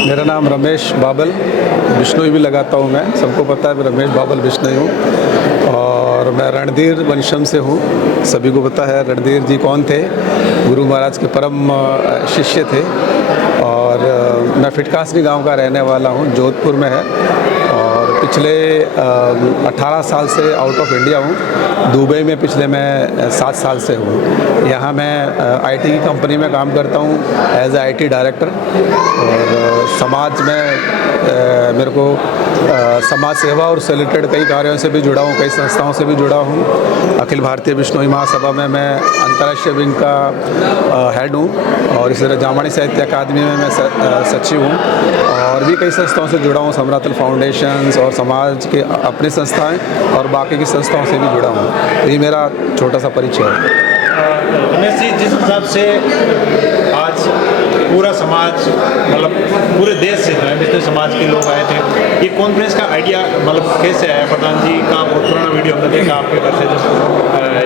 मेरा नाम रमेश बाबल बिश्नोई भी लगाता हूँ मैं, सबको पता है मैं रमेश बाबल बिश्नोई हूँ। और मैं रणधीर वंशम से हूँ। सभी को पता है रणधीर जी कौन थे, गुरु महाराज के परम शिष्य थे। और मैं फिटकासनी गांव का रहने वाला हूँ, जोधपुर में है। और पिछले 18 साल से आउट ऑफ इंडिया हूँ। दुबई में पिछले मैं 7 साल से हूँ। यहाँ मैं आईटी की कंपनी में काम करता हूँ एज ए आईटी डायरेक्टर। और समाज में मेरे को समाज सेवा और से रिलेटेड कई कार्यों से भी जुड़ा हूँ, कई संस्थाओं से भी जुड़ा हूँ। अखिल भारतीय बिश्नोई महासभा में मैं अंतर्राष्ट्रीय विंग का हेड हूँ। और इसी तरह जामानी साहित्य अकादमी में मैं सचिव हूँ। और भी कई संस्थाओं से जुड़ा हूँ, समरातल फाउंडेशंस और समाज के अपनी संस्थाएं और बाकी की संस्थाओं से भी जुड़ा हूँ। तो ये मेरा छोटा सा परिचय है। रमेश जी, जिस हिसाब से आज पूरा समाज मतलब पूरे देश से जो है बिश्नोई समाज के लोग आए थे, ये कॉन्फ्रेंस का आइडिया मतलब कैसे आया? प्रधान जी का बहुत पुराना वीडियो हमने देखा आपके घर से, जब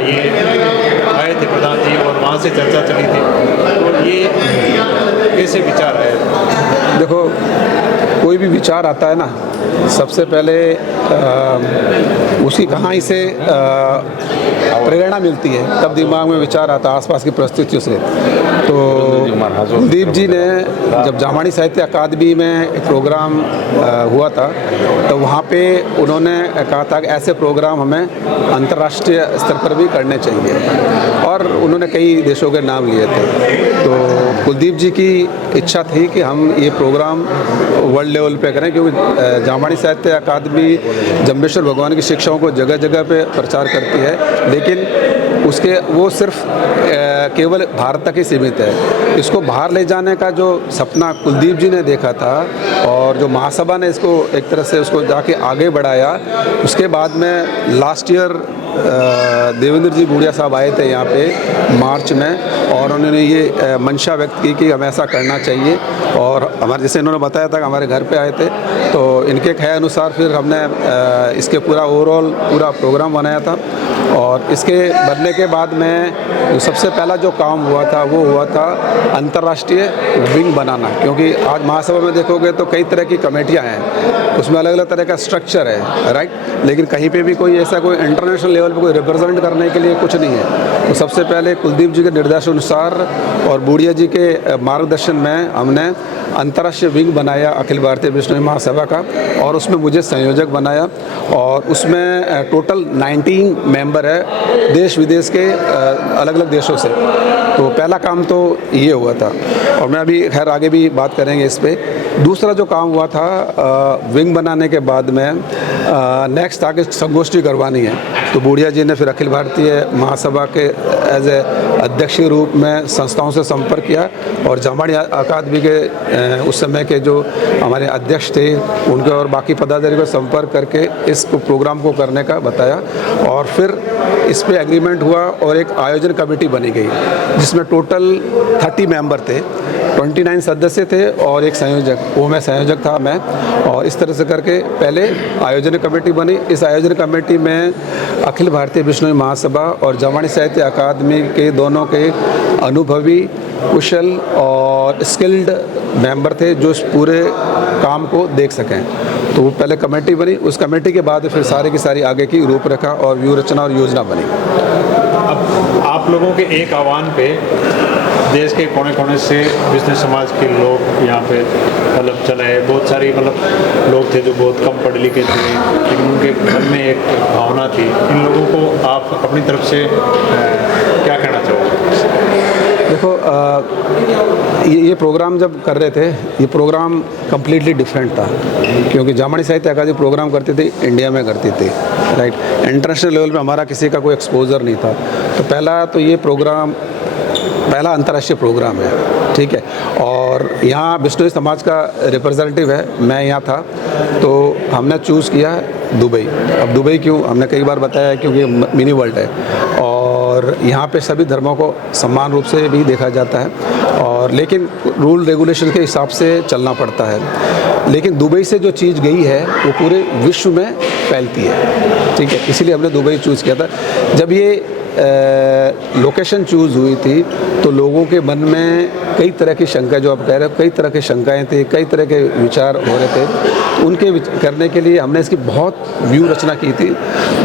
ये आए थे प्रधान जी और वहाँ से चर्चा चली थी, तो ये कैसे विचार आया? देखो, कोई भी विचार आता है ना, सबसे पहले उसकी कहाँ से प्रेरणा मिलती है, तब दिमाग में विचार आता है आसपास की परिस्थितियों से। तो कुलदीप जी ने जब जामानी साहित्य अकादमी में एक प्रोग्राम हुआ था, तो वहाँ पे उन्होंने कहा था कि ऐसे प्रोग्राम हमें अंतर्राष्ट्रीय स्तर पर भी करने चाहिए। और उन्होंने कई देशों के नाम लिए थे। तो कुलदीप जी की इच्छा थी कि हम ये प्रोग्राम वर्ल्ड लेवल पे करें, क्योंकि जामानी साहित्य अकादमी जम्बेश्वर भगवान की शिक्षाओं को जगह जगह पे प्रचार करती है, लेकिन उसके वो सिर्फ केवल भारत तक ही सीमित है। इसको बाहर ले जाने का जो सपना कुलदीप जी ने देखा था और जो महासभा ने इसको एक तरह से उसको जाके आगे बढ़ाया, उसके बाद में लास्ट ईयर देवेंद्र जी बूढ़िया साहब आए थे यहाँ पे मार्च में, और उन्होंने ये मंशा व्यक्त की कि हमें ऐसा करना चाहिए। और हमारे जैसे इन्होंने बताया था कि हमारे घर पे आए थे, तो इनके कहे अनुसार फिर हमने इसके पूरा ओवरऑल पूरा प्रोग्राम बनाया था। और इसके बनने के बाद में सबसे पहला जो काम हुआ था वो हुआ था अंतर्राष्ट्रीय विंग बनाना। क्योंकि आज महासभा में देखोगे तो कई तरह की कमेटियां हैं, उसमें अलग अलग तरह का स्ट्रक्चर है, राइट, लेकिन कहीं पे भी कोई ऐसा कोई इंटरनेशनल लेवल पे कोई रिप्रेजेंट करने के लिए कुछ नहीं है। तो सबसे पहले कुलदीप जी के निर्देशानुसार और बूढ़िया जी के मार्गदर्शन में हमने अंतर्राष्ट्रीय विंग बनाया अखिल भारतीय बिश्नोई महासभा का, और उसमें मुझे संयोजक बनाया। और उसमें टोटल 19 मेंबर है देश विदेश के अलग अलग देशों से। तो पहला काम तो ये हुआ था, और मैं अभी खैर आगे भी बात करेंगे इस पे। दूसरा जो काम हुआ था विंग बनाने के बाद में नेक्स्ट आगे संगोष्ठी करवानी है। तो बूढ़िया जी ने फिर अखिल भारतीय महासभा के एज ए अध्यक्ष के रूप में संस्थाओं से संपर्क किया, और जामानी अकादमी के उस समय के जो हमारे अध्यक्ष थे उनके और बाकी पदाधिकारी को संपर्क करके इस प्रोग्राम को करने का बताया। और फिर इस पे एग्रीमेंट हुआ और एक आयोजन कमेटी बनी गई, जिसमें टोटल 30 मेंबर थे, 29 सदस्य थे और एक संयोजक, वो मैं संयोजक था मैं। और इस तरह से करके पहले आयोजन कमेटी बनी। इस आयोजन कमेटी में अखिल भारतीय बिश्नोई महासभा और जामानी साहित्य अकादमी के दोनों के अनुभवी, कुशल और स्किल्ड मेंबर थे जो इस पूरे काम को देख सकें। तो वो पहले कमेटी बनी, उस कमेटी के बाद फिर सारी की सारी आगे की रूपरेखा और व्यूह रचना और योजना बनी। अब आप लोगों के एक आह्वान पे देश के कोने कोने से बिश्नोई समाज के लोग यहाँ पे मतलब चले आए। बहुत सारी मतलब लोग थे जो बहुत कम पढ़े लिखे थे, लेकिन उनके मन में एक भावना थी। इन लोगों को आप अपनी तरफ से क्या कहना चाहोगे? देखो, ये प्रोग्राम जब कर रहे थे, ये प्रोग्राम कम्प्लीटली डिफरेंट था। क्योंकि जामानी साहित्य अकादमी प्रोग्राम करती थी इंडिया में करती थी, राइट, इंटरनेशनल लेवल पे हमारा किसी का कोई एक्सपोजर नहीं था। तो पहला तो ये प्रोग्राम पहला अंतर्राष्ट्रीय प्रोग्राम है, ठीक है। और यहाँ बिश्नोई समाज का रिप्रेजेंटेटिव है, मैं यहाँ था, तो हमने चूज़ किया दुबई। अब दुबई क्यों, हमने कई बार बताया है, क्योंकि मिनी वर्ल्ड है और यहाँ पे सभी धर्मों को समान रूप से भी देखा जाता है, और लेकिन रूल रेगुलेशन के हिसाब से चलना पड़ता है। लेकिन दुबई से जो चीज़ गई है वो पूरे विश्व में फैलती है, ठीक है, इसीलिए हमने दुबई चूज़ किया था। जब ये लोकेशन चूज़ हुई थी तो लोगों के मन में कई तरह की शंका, जो आप कह रहे हो, कई तरह की शंकाएं थी, कई तरह के विचार हो रहे थे। उनके करने के लिए हमने इसकी बहुत व्यू रचना की थी।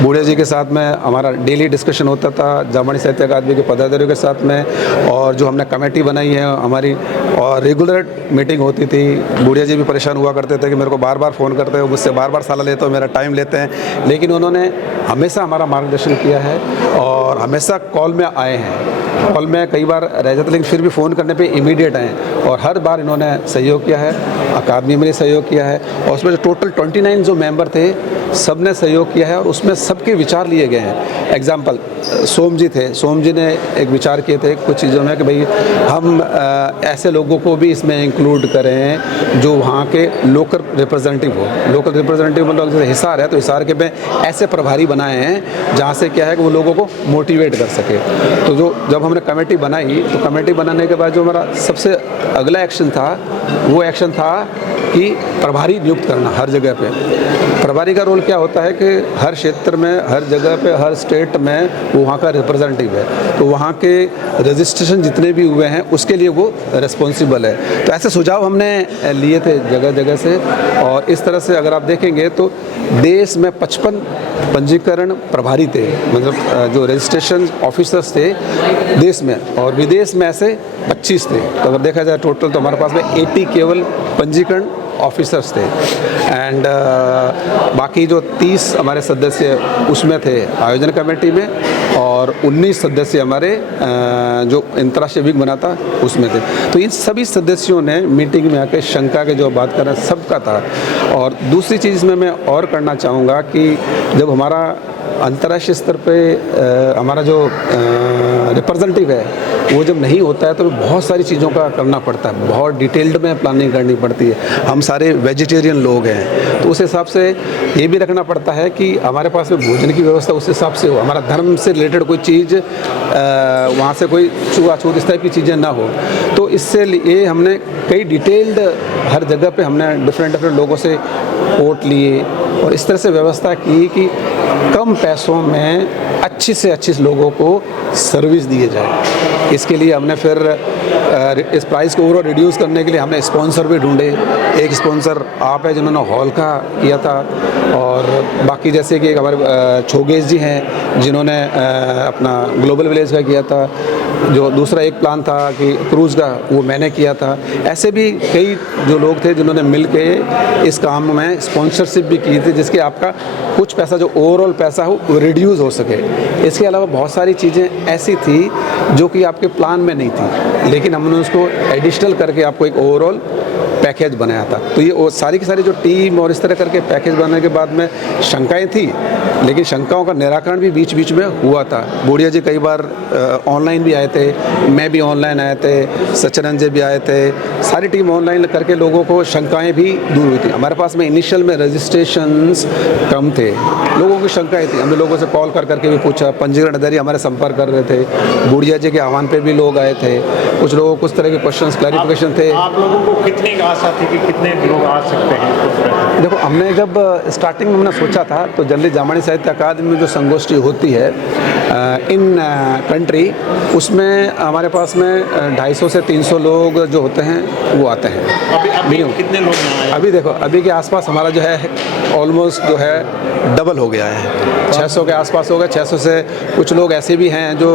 बूढ़े जी के साथ में हमारा डेली डिस्कशन होता था, जामणी साहित्य अकादमी के पदाधिकारियों के साथ में, और जो हमने कमेटी बनाई है हमारी, और रेगुलर मीटिंग होती थी। बूढ़िया जी भी परेशान हुआ करते थे कि मेरे को बार बार फ़ोन करते हो, मुझसे बार बार सलाह लेते हो, मेरा टाइम लेते हैं, लेकिन उन्होंने हमेशा हमारा मार्गदर्शन किया है और हमेशा कॉल में आए हैं। कॉल में कई बार रह जाते लेकिन फिर भी फ़ोन करने पे इमीडिएट आए, और हर बार इन्होंने सहयोग किया है। अकादमी में सहयोग किया है, और उसमें जो टोटल 29 जो मेंबर थे सब ने सहयोग किया है, और उसमें सबके विचार लिए गए हैं। एग्जाम्पल सोम जी थे, सोम जी ने एक विचार किए थे कुछ चीज़ों में कि भाई हम ऐसे लोगों को भी इसमें इंक्लूड करें जो वहाँ के लोकल रिप्रेजेंटेटिव हो। लोकल रिप्रेजेंटेटिव मतलब जैसे हिसार है तो हिसार के में ऐसे प्रभारी बनाए हैं जहाँ से क्या है कि वो लोगों को मोटिवेट कर सके। तो जो जब हमने कमेटी बनाई तो कमेटी बनाने के बाद जो हमारा सबसे अगला एक्शन था वो एक्शन था कि प्रभारी नियुक्त करना हर जगह पे। प्रभारी का रोल क्या होता है कि हर क्षेत्र में, हर जगह पे, हर स्टेट में वो वहाँ का रिप्रेजेंटेटिव है, तो वहाँ के रजिस्ट्रेशन जितने भी हुए हैं उसके लिए वो रिस्पॉन्सिबल है। तो ऐसे सुझाव हमने लिए थे जगह जगह से, और इस तरह से अगर आप देखेंगे तो देश में 55 पंजीकरण प्रभारी थे, मतलब जो रजिस्ट्रेशन ऑफिसर्स थे देश में, और विदेश में ऐसे 25 थे। तो अगर देखा जाए टोटल तो हमारे पास में 80 केवल पंजीकरण ऑफिसर्स थे, एंड बाकी जो 30 हमारे सदस्य उसमें थे आयोजन कमेटी में, और 19 सदस्य हमारे जो अंतर्राष्ट्रीय वीक बना था उसमें थे। तो इन सभी सदस्यों ने मीटिंग में आकर शंका के जो बात कर रहे हैं सबका था। और दूसरी चीज़ में मैं और करना चाहूँगा कि जब हमारा अंतर्राष्ट्रीय स्तर पे हमारा जो रिप्रेजेंटेटिव है वो जब नहीं होता है तो बहुत सारी चीज़ों का करना पड़ता है, बहुत डिटेल्ड में प्लानिंग करनी पड़ती है। हम सारे वेजिटेरियन लोग हैं तो उस हिसाब से ये भी रखना पड़ता है कि हमारे पास में भोजन की व्यवस्था उस हिसाब से हो, हमारा धर्म से रिलेटेड कोई चीज़ वहाँ से कोई छूआछूत इस टाइप की चीज़ें ना हो। तो इससे लिए हमने कई डिटेल्ड हर जगह पे हमने डिफरेंट लोगों से वोट लिए, और इस तरह से व्यवस्था की कि कम पैसों में अच्छी से अच्छी लोगों को सर्विस दिए जाए। इसके लिए हमने फिर इस प्राइस को और रिड्यूस करने के लिए हमने स्पॉन्सर भी ढूंढे। एक स्पॉन्सर आप है जिन्होंने हॉल का किया था, और बाकी जैसे कि एक हमारे छोगेश जी हैं जिन्होंने अपना ग्लोबल विलेज का किया था। जो दूसरा एक प्लान था कि क्रूज़ का, वो मैंने किया था। ऐसे भी कई जो लोग थे जिन्होंने मिल के इस काम में स्पॉन्सरशिप भी की थी, जिसके आपका कुछ पैसा जो ओवरऑल पैसा हो वो रिड्यूस हो सके। इसके अलावा बहुत सारी चीज़ें ऐसी थी जो कि आपके प्लान में नहीं थी, लेकिन हमने उसको एडिशनल करके आपको एक ओवरऑल पैकेज बनाया था। तो ये वो सारी की सारी जो टीम और इस तरह करके पैकेज बनाने के बाद में शंकाएं थी, लेकिन शंकाओं का निराकरण भी बीच बीच में हुआ था। बूढ़िया जी कई बार ऑनलाइन भी आए थे, मैं भी ऑनलाइन आए थे, सच्चिदानंद जी भी आए थे, सारी टीम ऑनलाइन करके लोगों को शंकाएं भी दूर हुई थी। हमारे पास में इनिशियल में रजिस्ट्रेशंस कम थे, लोगों की शंकाएं थी, हमने लोगों से कॉल कर करके भी पूछा, पंजीकरण अधिकारी हमारे संपर्क कर रहे थे, बूढ़िया जी के आह्वान पे भी लोग आए थे, कुछ लोगों को कुछ तरह के क्वेश्चंस क्लैरिफिकेशन थे। आप लोगों को कितनी आशा थी कि कितने लोग आ सकते हैं? देखो, हमने जब स्टार्टिंग में हमने सोचा था तो जनरली जामणी साहित्य अकादमी में जो संगोष्ठी होती है इन कंट्री, उसमें हमारे पास में 250 से 300 लोग जो होते हैं वो आते हैं। अभी कितने लोग आए? अभी देखो, अभी के आसपास हमारा जो है ऑलमोस्ट जो है डबल हो गया है, 600 के आसपास हो गया। 600 से कुछ लोग ऐसे भी हैं जो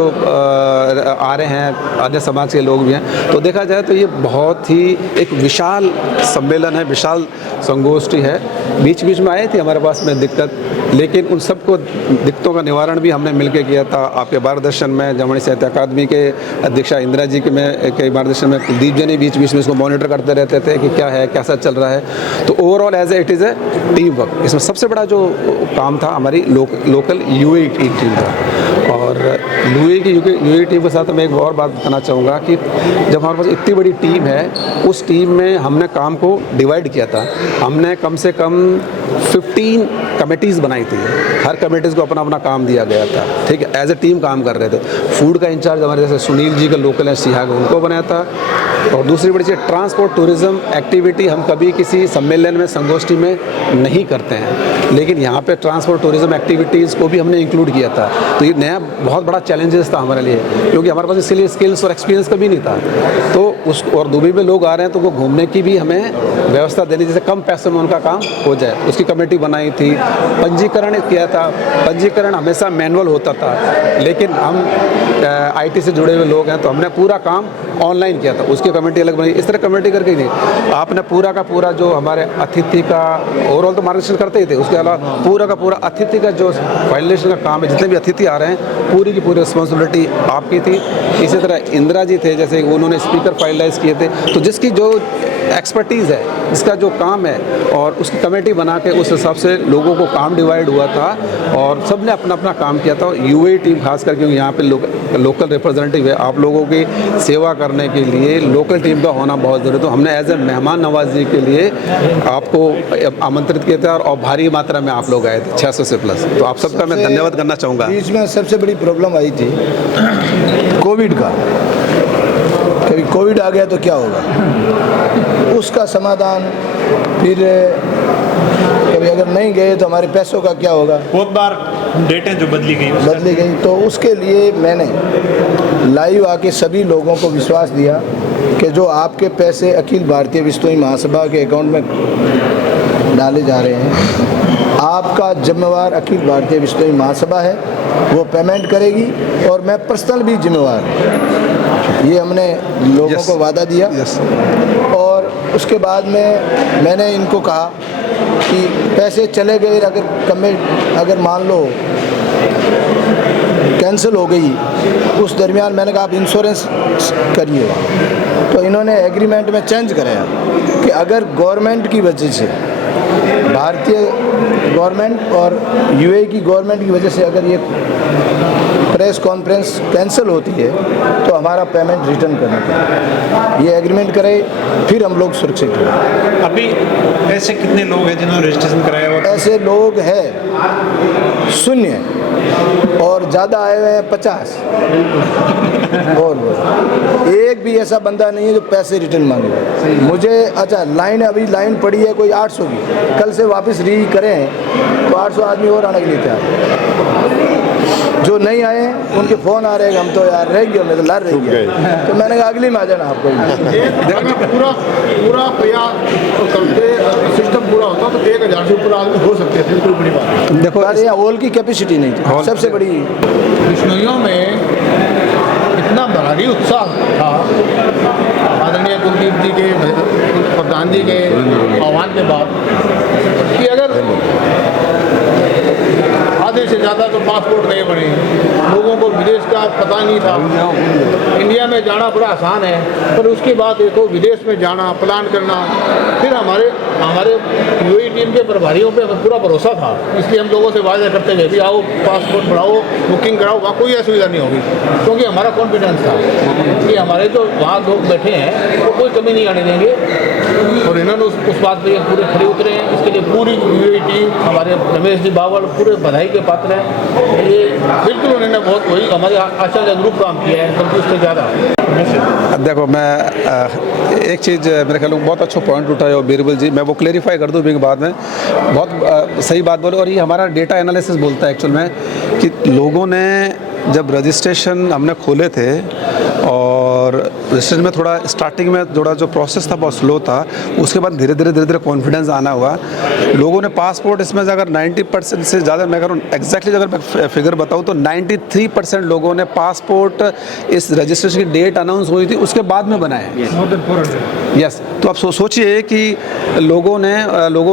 आ रहे हैं, अन्य समाज के लोग भी हैं। तो देखा जाए तो ये बहुत ही एक विशाल सम्मेलन है, विशाल संगोष्ठी है। बीच बीच में आई थी हमारे पास में दिक्कत, लेकिन उन सबको दिक्कतों का निवारण भी हमने मिलकर किया था। आपके मार्गदर्शन में, जामणी साहित्य अकादमी के अध्यक्षा इंदिरा जी के मार्गदर्शन में कुलदीप जी ने बीच बीच में इसको मॉनिटर करते रहते थे कि क्या है, कैसा चल रहा है। तो overall as it is a team work. इसमें सबसे बड़ा जो काम था हमारी लोकल यूए टीम था। और यूए टीम के साथ मैं एक और बात बताना चाहूँगा कि जब हमारे पास इतनी बड़ी टीम है, उस टीम में हमने काम को डिवाइड किया था। हमने कम से कम 15 कमेटीज़ बनाई थी, हर कमेटीज़ को अपना अपना काम दिया गया था, ठीक है, एज ए टीम काम कर रहे थे। फूड का इंचार्ज हमारे जैसे सुनील जी का लोकल है सिहाग, उनको बनाया था। और दूसरी बड़ी चीज़ ट्रांसपोर्ट टूरिज़्म एक्टिविटी हम कभी किसी सम्मेलन में संगोष्ठी में नहीं करते हैं, लेकिन यहाँ पे ट्रांसपोर्ट टूरिज़्म एक्टिविटीज़ को भी हमने इंक्लूड किया था। तो ये नया बहुत बड़ा चैलेंजेस था हमारे लिए, क्योंकि हमारे पास इसके लिए स्किल्स और एक्सपीरियंस कभी नहीं था। तो उस और दुबई में लोग आ रहे हैं तो वो घूमने की भी हमें व्यवस्था देनी, जैसे कम पैसों में उनका काम हो जाए, उसकी कमेटी बनाई थी। पंजीकरण किया था, पंजीकरण हमेशा मैनुअल होता था, लेकिन हम IT से जुड़े हुए लोग हैं तो हमने पूरा काम ऑनलाइन किया था, उसकी कमेटी अलग बनी। इस तरह कमेटी करके ही नहीं, आपने पूरा का पूरा जो हमारे अतिथि का ओवरऑल तो मार्गदर्शन करते ही थे, उसके अलावा पूरा का पूरा अतिथि का जो फाइनलाइजेशन का काम है, जितने भी अतिथि आ रहे हैं पूरी की पूरी रिस्पॉन्सिबिलिटी आपकी थी। इसी तरह इंदिरा जी थे, जैसे उन्होंने स्पीकर फाइनलाइज किए थे, तो जिसकी जो एक्सपर्टीज़ है, इसका जो काम है, और उसकी कमेटी बना के उस हिसाब से लोगों को काम डिवाइड हुआ था और सब ने अपना अपना काम किया था। UAE टीम खास करके यहाँ पे लोकल रिप्रेजेंटेटिव है, आप लोगों की सेवा करने के लिए लोकल टीम का होना बहुत ज़रूरी है। तो हमने एज ए मेहमान नवाजी के लिए आपको आमंत्रित किया था और भारी मात्रा में आप लोग आए थे, 600 से प्लस। तो आप सबका मैं धन्यवाद करना चाहूँगा। बीच में सबसे बड़ी प्रॉब्लम आई थी कोविड का, कभी कोविड आ गया तो क्या होगा, उसका समाधान। फिर कभी अगर नहीं गए तो हमारे पैसों का क्या होगा, बहुत बार डेटें जो बदली गई। तो उसके लिए मैंने लाइव आके सभी लोगों को विश्वास दिया कि जो आपके पैसे अखिल भारतीय बिश्नोई महासभा के अकाउंट में डाले जा रहे हैं, आपका जिम्मेवार अखिल भारतीय बिश्नोई महासभा है, वो पेमेंट करेगी और मैं पर्सनल भी जिम्मेवार हूँ। ये हमने लोगों को वादा दिया। और उसके बाद में मैंने इनको कहा कि पैसे चले गए, अगर मान लो कैंसिल हो गई, उस दरमियान मैंने कहा आप इंश्योरेंस करिएगा। तो इन्होंने एग्रीमेंट में चेंज कराया कि अगर गवर्नमेंट की वजह से, भारतीय गवर्नमेंट और UAE की गवर्नमेंट की वजह से अगर ये प्रेस कॉन्फ्रेंस कैंसिल होती है तो हमारा पेमेंट रिटर्न करना पड़ेगा। ये एग्रीमेंट करे, फिर हम लोग सुरक्षित हैं। अभी ऐसे कितने लोग हैं जिन्होंने रजिस्ट्रेशन कराया हुआ? ऐसे लोग हैं 0 और ज़्यादा आए हुए हैं 50। और एक भी ऐसा बंदा नहीं है जो पैसे रिटर्न मांगे मुझे। अच्छा, लाइन पड़ी है कोई 800 की, कल से वापस री करें तो 800 आदमी और आने के लिए तैयार। जो नहीं आए उनके फ़ोन आ रहे हैं, हम तो यार रह गए, मैं तो लार रह गया। तो मैंने कहा अगली में आ जाना आपको। पूरा करते सिस्टम पूरा होता तो 1000 से ऊपर आदमी हो सकते थे, कोई बड़ी बात नहीं। देखो यहाँ हॉल की कैपेसिटी नहीं थी, सबसे बड़ी। बिश्नोइयों में इतना भारी उत्साह था आदरणीय कुलदीप जी के, प्रधान जी के आह्वान के बाद, कि अगर आधे से ज़्यादा तो पासपोर्ट नहीं बने, लोगों को विदेश का पता नहीं था। इंडिया में जाना बड़ा आसान है, पर उसके बाद देखो विदेश में जाना, प्लान करना। फिर हमारे UAE टीम के प्रभारियों पे हमें पूरा भरोसा था, इसलिए हम लोगों से वादा करते गए भी आओ पासपोर्ट बढ़ाओ, बुकिंग कराओ, वहाँ कोई असुविधा नहीं होगी, क्योंकि हमारा कॉन्फिडेंस था कि हमारे जो वहाँ लोग बैठे हैं वो कोई कमी नहीं आने देंगे। और इन्होंने उस बात पर पूरे खड़े उतरे हैं। इसके लिए पूरी UAE टीम, हमारे रमेश जी बावल पूरे बधाई के पात्र हैं। ये बिल्कुल उन्होंने बहुत वही हमारे आशा के अनुरूप काम किया है, बल्कि उससे ज़्यादा। देखो, मैं एक चीज़ मेरे ख्याल में बहुत अच्छा पॉइंट उठाया और बीरबल जी, मैं वो क्लेरिफाई कर दूँ भी बाद में। बहुत सही बात बोले, और ये हमारा डेटा एनालिसिस बोलता है एक्चुअल में कि लोगों ने जब रजिस्ट्रेशन हमने खोले थे, और रजिस्ट्रेशन में थोड़ा स्टार्टिंग में थोड़ा जो प्रोसेस था बहुत स्लो था, उसके बाद धीरे धीरे कॉन्फिडेंस आना हुआ। लोगों ने पासपोर्ट इसमें अगर 90% से ज़्यादा, मैं अगर एग्जैक्टली अगर मैं फिगर बताऊँ तो 93% लोगों ने पासपोर्ट इस रजिस्ट्रेशन की डेट अनाउंस हुई थी उसके बाद में बनाए। यस, तो आप सोचिए कि लोगों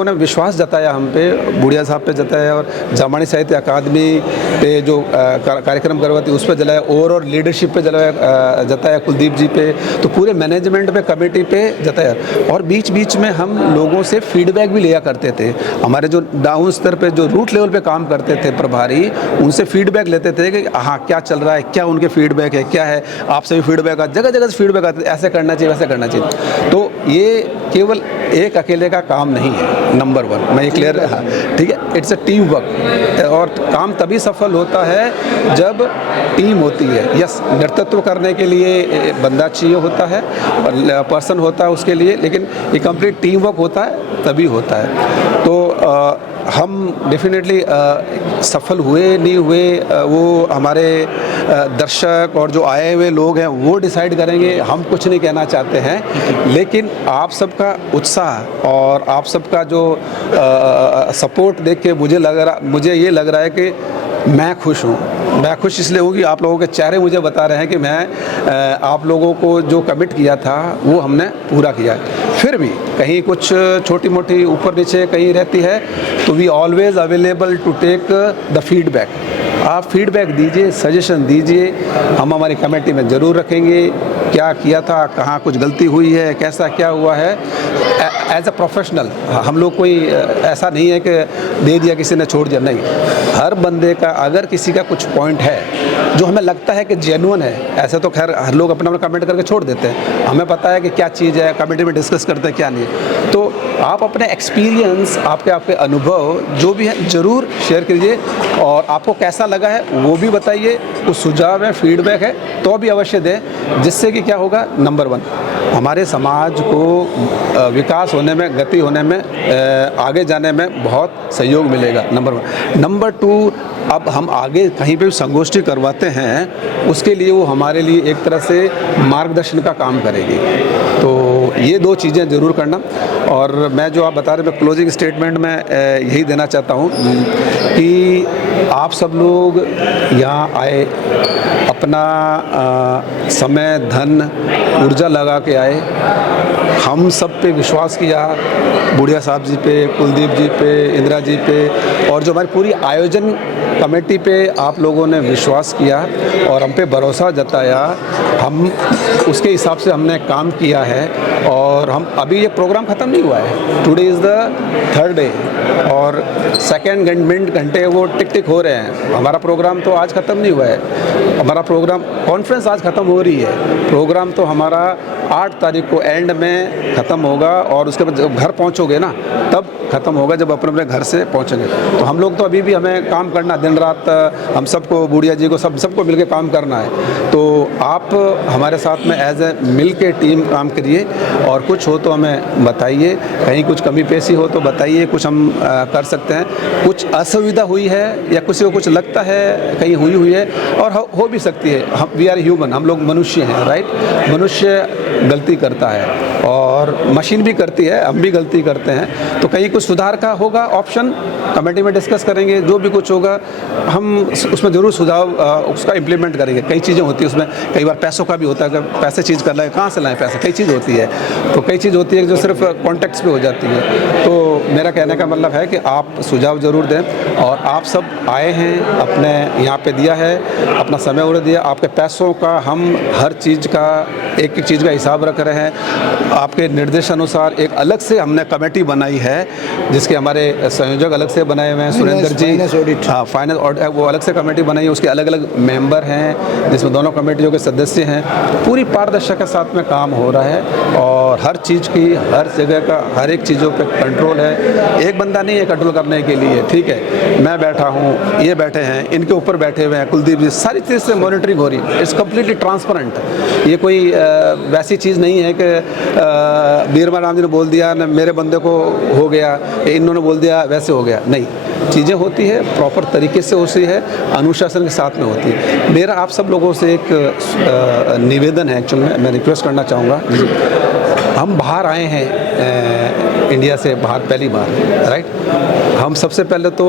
ने विश्वास जताया हम पे, बुढ़िया साहब पे जताया, और जामानी साहित्य अकादमी पे जो कार्यक्रम करवाती उस पर जलाया, और लीडरशिप पे जताया, कुलदीप जी पे, तो पूरे मैनेजमेंट पे, कमेटी पे जताया। और बीच बीच में हम लोगों से फीडबैक भी लिया करते थे। हमारे जो डाउन स्तर पे, जो रूट लेवल पे काम करते थे प्रभारी, उनसे फीडबैक लेते थे कि हाँ क्या चल रहा है, क्या उनके फीडबैक है, क्या है। आपसे भी फीडबैक आता, जगह जगह से फीडबैक आते, ऐसे करना चाहिए, वैसे करना चाहिए। तो ये केवल एक अकेले का काम नहीं है, नंबर वन, मैं ये क्लियर, हाँ ठीक है, इट्स अ टीम वर्क। और काम तभी सफल होता है जब टीम होती है। यस, नेतृत्व करने के लिए बंदा चाहिए होता है और पर्सन होता है उसके लिए, लेकिन ये कंप्लीट टीम वर्क होता है तभी होता है। तो हम डेफिनेटली सफल हुए नहीं हुए वो हमारे दर्शक और जो आए हुए लोग हैं वो डिसाइड करेंगे। हम कुछ नहीं कहना चाहते हैं, लेकिन आप सबका उत्साह और आप सबका जो सपोर्ट देख के मुझे ये लग रहा है कि मैं खुश हूँ। मैं खुश इसलिए हूँ कि आप लोगों के चेहरे मुझे बता रहे हैं कि मैं आप लोगों को जो कमिट किया था वो हमने पूरा किया है। फिर भी कहीं कुछ छोटी मोटी ऊपर नीचे कहीं रहती है तो we always available to take the feedback. आप फीडबैक दीजिए, सजेशन दीजिए, हम हमारी कमेटी में ज़रूर रखेंगे क्या किया था, कहाँ कुछ गलती हुई है, कैसा क्या हुआ है। एज अ प्रोफेशनल हम लोग कोई ऐसा नहीं है कि दे दिया किसी ने छोड़ दिया, नहीं। हर बंदे का अगर किसी का कुछ पॉइंट है जो हमें लगता है कि जेन्युइन है, ऐसे तो खैर हर लोग अपना अपना कमेंट करके छोड़ देते हैं, हमें पता है कि क्या चीज़ है, कमेटी में डिस्कस करते हैं क्या नहीं। तो आप अपने एक्सपीरियंस, आपके अनुभव जो भी है ज़रूर शेयर कीजिए, और आपको कैसा लगा है वो भी बताइए। कुछ सुझाव है, फीडबैक है तो भी अवश्य दें, जिससे कि क्या होगा, नंबर वन हमारे समाज को विकास होने में, गति होने में, आगे जाने में बहुत सहयोग मिलेगा, नंबर वन। नंबर टू, अब हम आगे कहीं पे भी संगोष्ठी करवाते हैं उसके लिए वो हमारे लिए एक तरह से मार्गदर्शन का काम करेगी। तो ये दो चीज़ें ज़रूर करना। और मैं जो आप बता रहे, मैं क्लोजिंग स्टेटमेंट में यही देना चाहता हूँ कि आप सब लोग यहाँ आए, अपना समय, धन, ऊर्जा लगा के आए, हम सब पे विश्वास किया, बुढ़िया साहब जी पे, कुलदीप जी पे, इंदिरा जी पे, और जो हमारी पूरी आयोजन कमेटी पे आप लोगों ने विश्वास किया और हम पे भरोसा जताया। हम उसके हिसाब से हमने काम किया है। और हम अभी ये प्रोग्राम ख़त्म नहीं हुआ है, today is the third day और सेकेंड मिनट घंटे वो टिक टिक हो रहे हैं। हमारा प्रोग्राम तो आज ख़त्म नहीं हुआ है, हमारा प्रोग्राम कॉन्फ्रेंस आज ख़त्म हो रही है, प्रोग्राम तो हमारा 8 तारीख को एंड में ख़त्म होगा। और उसके बाद जब घर पहुंचोगे ना तब ख़त्म होगा, जब अपने अपने घर से पहुंचेंगे। तो हम लोग तो अभी भी हमें काम करना, दिन रात हम सबको, बुढ़िया जी को, सबको मिलके काम करना है। तो आप हमारे साथ में एज ए मिल के टीम काम करिए, और कुछ हो तो हमें बताइए, कहीं कुछ कमी पेशी हो तो बताइए, कुछ हम कर सकते हैं। कुछ असुविधा हुई है या किसी को कुछ लगता है कहीं हुई है, और हो भी सकती है, हम वी आर ह्यूमन, हम लोग मनुष्य हैं, राइट। मनुष्य गलती करता है और मशीन भी करती है, हम भी गलती करते हैं। तो कहीं कुछ सुधार का होगा ऑप्शन, कमेटी में डिस्कस करेंगे, जो भी कुछ होगा हम उसमें ज़रूर सुझाव उसका इम्प्लीमेंट करेंगे। कई चीज़ें होती है उसमें, कई बार पैसों का भी होता है कि पैसे चीज़ कर लाएँ, कहाँ से लाएँ पैसे, कई चीज़ होती है। तो कई चीज़ होती है जो सिर्फ कॉन्टेक्ट्स पे हो जाती है। तो मेरा कहने का मतलब है कि आप सुझाव ज़रूर दें, और आप सब आए हैं, अपने यहाँ पे दिया है, अपना समय उड़ दिया, आपके पैसों का हम हर चीज़ का, एक एक चीज़ का हिसाब रख रहे हैं। आपके निर्देशानुसार एक अलग से हमने कमेटी बनाई है, जिसके हमारे संयोजक अलग से बनाए हुए हैं, सुरेंद्र जी, हाँ फाइनेंस ऑडिट, वो अलग से कमेटी बनाई है, उसके अलग अलग मेंबर हैं, जिसमें दोनों कमेटियों के सदस्य हैं। पूरी पारदर्शिता के साथ में काम हो रहा है, और हर चीज़ की, हर जगह का, हर एक चीज़ों पे कंट्रोल है। एक बंदा नहीं है कंट्रोल करने के लिए, ठीक है, मैं बैठा हूँ, ये बैठे हैं, इनके ऊपर बैठे हुए हैं कुलदीप जी, सारी चीज़ से मॉनिटरिंग हो रही है। It's completely transparent. ये कोई वैसी चीज़ नहीं है कि बीरमा राम जी ने बोल दिया ना मेरे बंदे को हो गया, इन्होंने बोल दिया वैसे हो गया, नहीं। चीज़ें होती है प्रॉपर तरीके से होती है, अनुशासन के साथ में होती है। मेरा आप सब लोगों से एक निवेदन है, एक्चुअल में मैं रिक्वेस्ट करना चाहूँगा। हम बाहर आए हैं इंडिया से बाहर पहली बार, राइट। हम सबसे पहले तो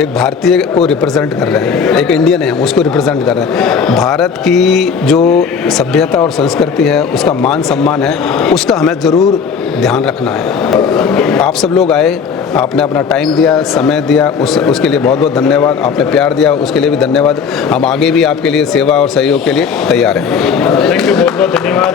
एक भारतीय को रिप्रेजेंट कर रहे हैं, एक इंडियन है उसको रिप्रेजेंट कर रहे हैं। भारत की जो सभ्यता और संस्कृति है, उसका मान सम्मान है, उसका हमें ज़रूर ध्यान रखना है। आप सब लोग आए, आपने अपना टाइम दिया, समय दिया, उसके लिए बहुत बहुत धन्यवाद। आपने प्यार दिया, उसके लिए भी धन्यवाद। हम आगे भी आपके लिए सेवा और सहयोग के लिए तैयार हैं। थैंक यू, बहुत बहुत धन्यवाद।